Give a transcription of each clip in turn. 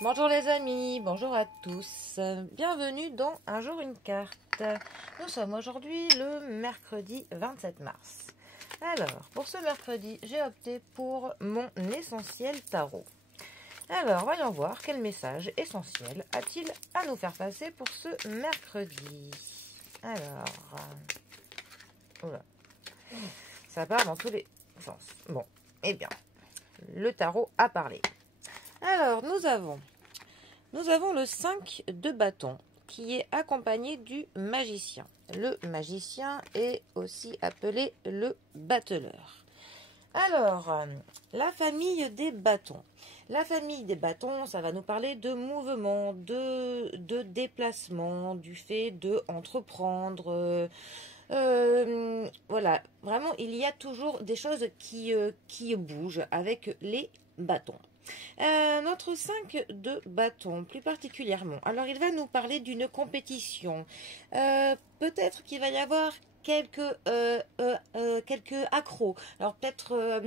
Bonjour les amis, bonjour à tous. Bienvenue dans Un jour une carte. Nous sommes aujourd'hui le mercredi 27 mars. Alors, pour ce mercredi, j'ai opté pour mon essentiel tarot. Alors, voyons voir quel message essentiel a-t-il à nous faire passer pour ce mercredi. Alors, oula, ça part dans tous les sens. Bon, eh bien, le tarot a parlé. Alors, nous avons le 5 de bâton qui est accompagné du magicien. Le magicien est aussi appelé le battleur. Alors, la famille des bâtons. La famille des bâtons, ça va nous parler de mouvement, de déplacement, du fait de entreprendre. Voilà, vraiment, il y a toujours des choses qui bougent avec les bâtons. Notre 5 de bâton, plus particulièrement. Alors, il va nous parler d'une compétition. Peut-être qu'il va y avoir quelques accros. Alors, peut-être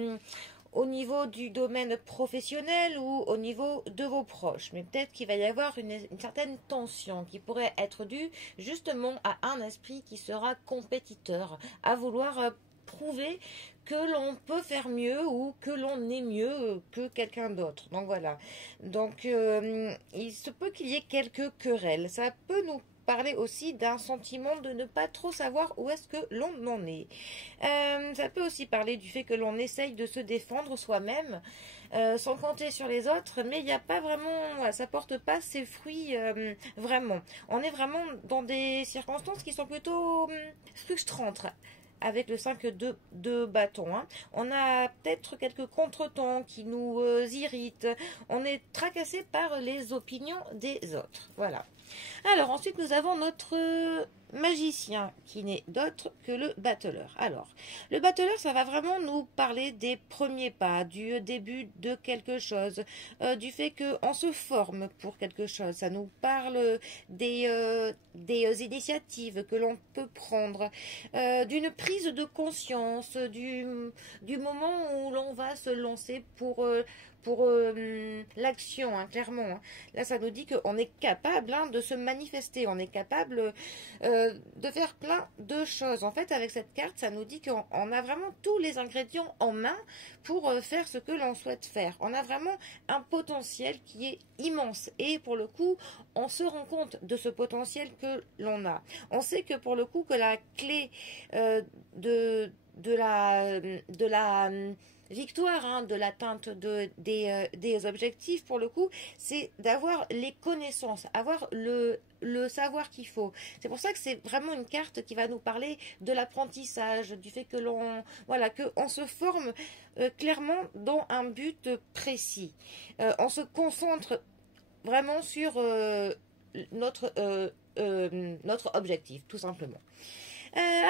au niveau du domaine professionnel ou au niveau de vos proches. Mais peut-être qu'il va y avoir une certaine tension qui pourrait être due justement à un esprit qui sera compétiteur, à vouloir prouver que l'on peut faire mieux ou que l'on est mieux que quelqu'un d'autre. Donc voilà. Donc il se peut qu'il y ait quelques querelles. Ça peut nous parler aussi d'un sentiment de ne pas trop savoir où est-ce que l'on en est. Ça peut aussi parler du fait que l'on essaye de se défendre soi-même sans compter sur les autres, mais il n'y a pas vraiment, ça porte pas ses fruits vraiment. On est vraiment dans des circonstances qui sont plutôt frustrantes avec le 5 de bâton. Hein. On a peut-être quelques contretemps qui nous irritent. On est tracassé par les opinions des autres. Voilà. Alors ensuite nous avons notre magicien qui n'est d'autre que le battleur. Alors le battleur, ça va vraiment nous parler des premiers pas, du début de quelque chose, du fait qu'on se forme pour quelque chose. Ça nous parle des initiatives que l'on peut prendre, d'une prise de conscience, du moment où l'on va se lancer pour l'action, hein, clairement. Hein. Là, ça nous dit qu'on est capable de se manifester, on est capable de faire plein de choses. En fait, avec cette carte, ça nous dit qu'on a vraiment tous les ingrédients en main pour faire ce que l'on souhaite faire. On a vraiment un potentiel qui est immense et pour le coup, on se rend compte de ce potentiel que l'on a. On sait que pour le coup, que la clé de la victoire, hein, de l'atteinte des objectifs, pour le coup, c'est d'avoir les connaissances, avoir le savoir qu'il faut. C'est pour ça que c'est vraiment une carte qui va nous parler de l'apprentissage, du fait que qu'on se forme clairement dans un but précis. On se concentre vraiment sur notre objectif, tout simplement.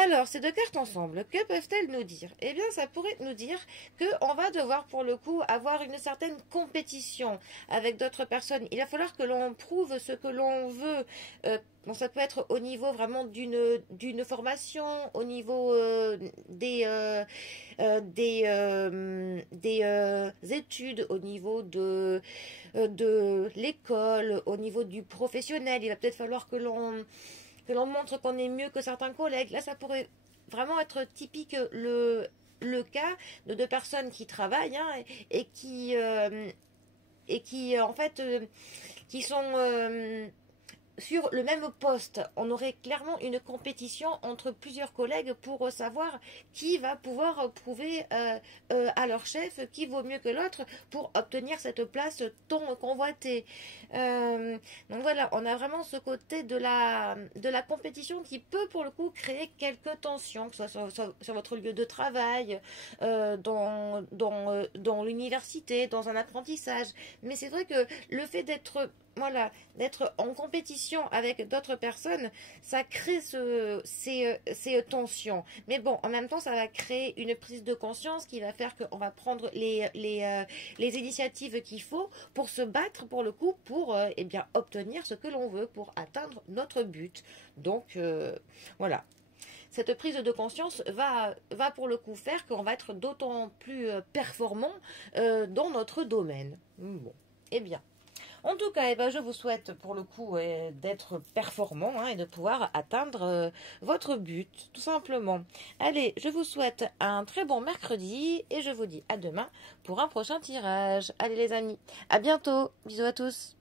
Alors, ces deux cartes ensemble, que peuvent-elles nous dire? Eh bien, ça pourrait nous dire qu'on va devoir, pour le coup, avoir une certaine compétition avec d'autres personnes. Il va falloir que l'on prouve ce que l'on veut. Bon, ça peut être au niveau vraiment d'une formation, au niveau des études, au niveau de l'école, au niveau du professionnel. Il va peut-être falloir que l'on montre qu'on est mieux que certains collègues. Là, ça pourrait vraiment être typique le cas de deux personnes qui travaillent, hein, et qui en fait, qui sont sur le même poste. On aurait clairement une compétition entre plusieurs collègues pour savoir qui va pouvoir prouver à leur chef qui vaut mieux que l'autre pour obtenir cette place tant convoitée. Donc voilà, on a vraiment ce côté de la compétition qui peut pour le coup créer quelques tensions, que ce soit sur votre lieu de travail, dans l'université, dans un apprentissage. Mais c'est vrai que le fait d'être en compétition avec d'autres personnes, ça crée ces tensions. Mais bon, en même temps, ça va créer une prise de conscience qui va faire qu'on va prendre les initiatives qu'il faut pour se battre, pour le coup, pour obtenir ce que l'on veut, pour atteindre notre but. Donc, voilà. Cette prise de conscience va pour le coup faire qu'on va être d'autant plus performant dans notre domaine. Bon, eh bien. En tout cas, eh ben, je vous souhaite pour le coup d'être performant et de pouvoir atteindre votre but, tout simplement. Allez, je vous souhaite un très bon mercredi et je vous dis à demain pour un prochain tirage. Allez les amis, à bientôt, bisous à tous.